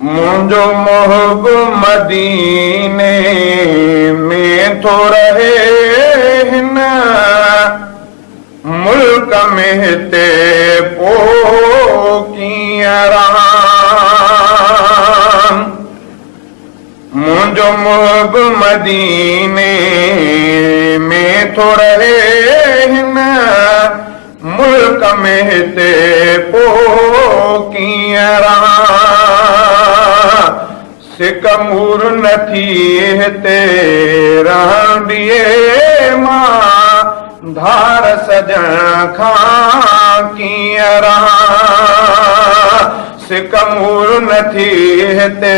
मुंहिंजो मोहब मदीने में थो रहे हिन मुल्क में हिते पोइ कीअं रहां। मुंहिंजो मोहब मदीने में थो रहे हिन मुल्क में हिते पोइ कीअं रहां। सिकमूर नथी हिते रहण ॾिए मां धार सजण खां कीअं रहां। सिकमूर नथी हिते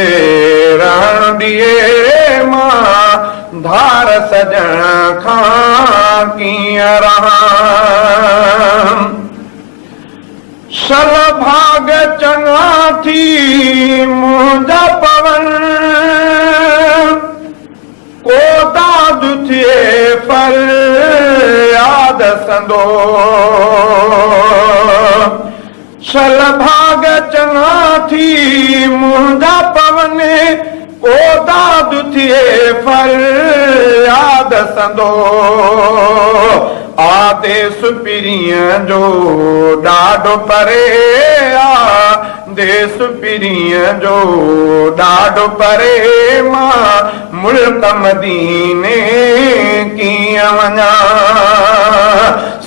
रहण ॾिए मां धार सजण खां कीअं रहां। सल भाग चङा थी मुंहिंजा पवन को दाद थिए पर याद संदो। सल भाग चङा थी मुंहिंजा पवन को दाद थिए पर याद संदो। आदेस पीरीअ जो ॾाढो परे आ देस पीरीअ जो ॾाढो परे मां मुल्क मदीने कीअं वञा।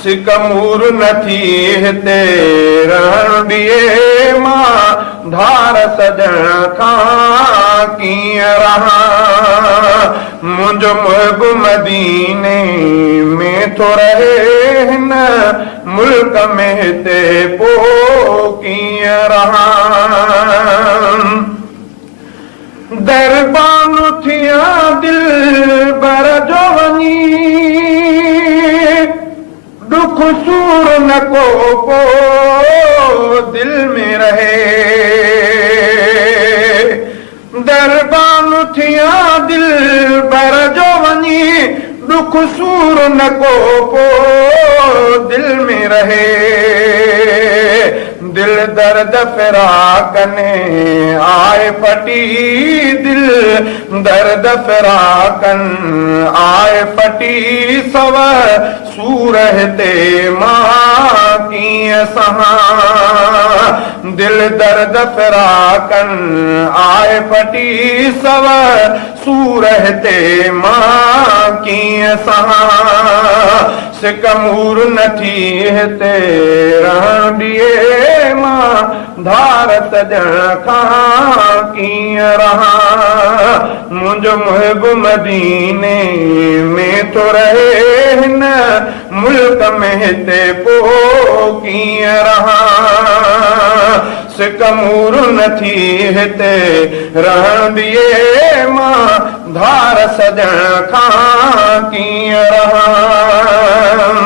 सिकमूर नथी हिते रहण ॾिए मां धार सजण खां कीअं रहां। मुंहिंजो मोहब मदीने में थो रहे हिन मुल्क में हिते पोइ कीअं रहां। दरबान थिया दिल बर जो वञी दुख सूर न को दिल में रहे। दरबान थिया दिल बर जो वञी दुख सूर न को दिल में रहे। दिल दर्द फिराकने आए फटी दिल दर्द फिराकन आए फटी सव सूर हिते मां कीअं सहां। दिल दर्द फिराकन आए फटी सव सूर हिते मां कीअं सहां। सिकमूर नथी हिते रहण ॾिए मां धार सजण खां कीअं रहां। मुंहिंजो मोहब मदीने में थो रहे हिन मुल्क में हिते पोइ कीअं रहां। सिकमूर नथी हिते रहण ॾिए मां धार सजण खां कीअं रहां।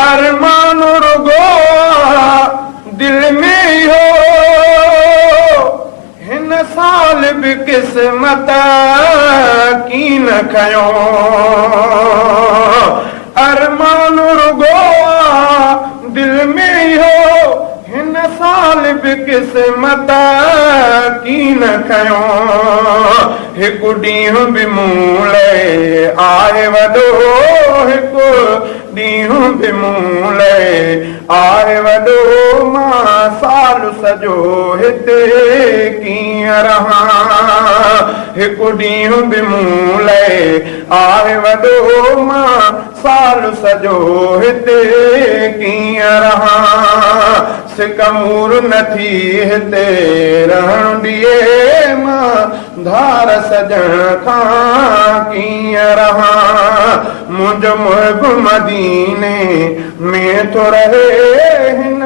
अरमान रुगो दिल में हो हिन साल बि क़िस्मत कीन खयो। अरमान रुगो दिल में हो हिन साल बि क़िस्मत कीन खयो। हिकु ॾींहुं बि मूं लाइ आहे वॾो हिकु ॾींहुं बि मूं लाइ आहे वॾो मां साल सॼो हिते कीअं रहां। हिकु ॾींहुं बि मूं लाइ आहे वॾो मां साल सॼो हिते कीअं रहां। सिकमूर नथी हिते रहण ॾिए मां धार सजण खां कीअं रहां। मुंहिंजो मोहब मदीने में थो रहे हिन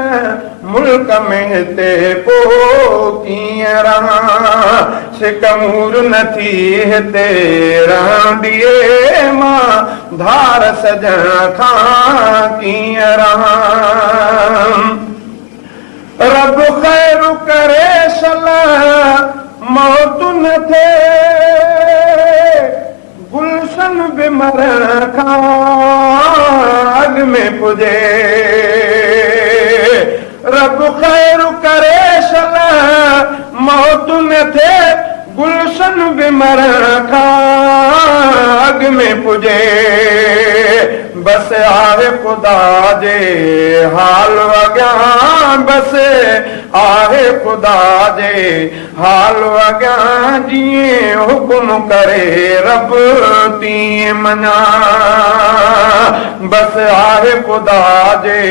मुल्क में हिते पोइ कीअं रहां। सिकमूर नथी हिते रहण ॾिए मां धार सजण खां कीअं रहां। रब ख़ैर करे सलाह मौत न थिए गुलशन बि मरण खां अॻु में पुॼे। रब ख़ैर करे सलाह मौत थे गुलशन बि मरण खां अॻ में पुॼे बस आहे ख़ुदा जे हाल अॻियां बस आहे ख़ुदा जे हाल अॻियां जीअं हुकुम करे रब तीअं मञा बस आहे ख़ुदा जे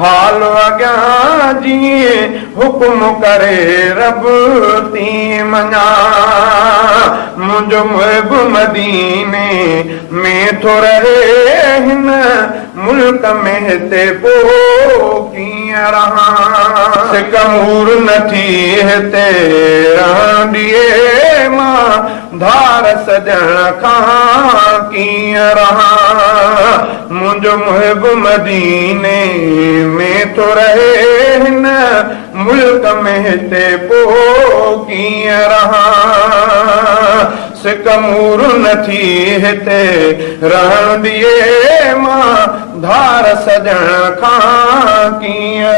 हाल अॻियां जीअं हुकुम करे रब तीअं मञा मुंहिंजो मुहिब मदीने में थो रहे हिन मुल्क में हिते पोइ कीअं रहां सिकमूर नथी हिते रहण ॾिए मां धार सजण खां कीअं रहां मुंहिंजो मुहिब मदीने में थो रहे हिन मुल्क में हिते पोइ कीअं रहां सिकमूर नथी हिते रहण ॾिए मां धार सजण खां कीअं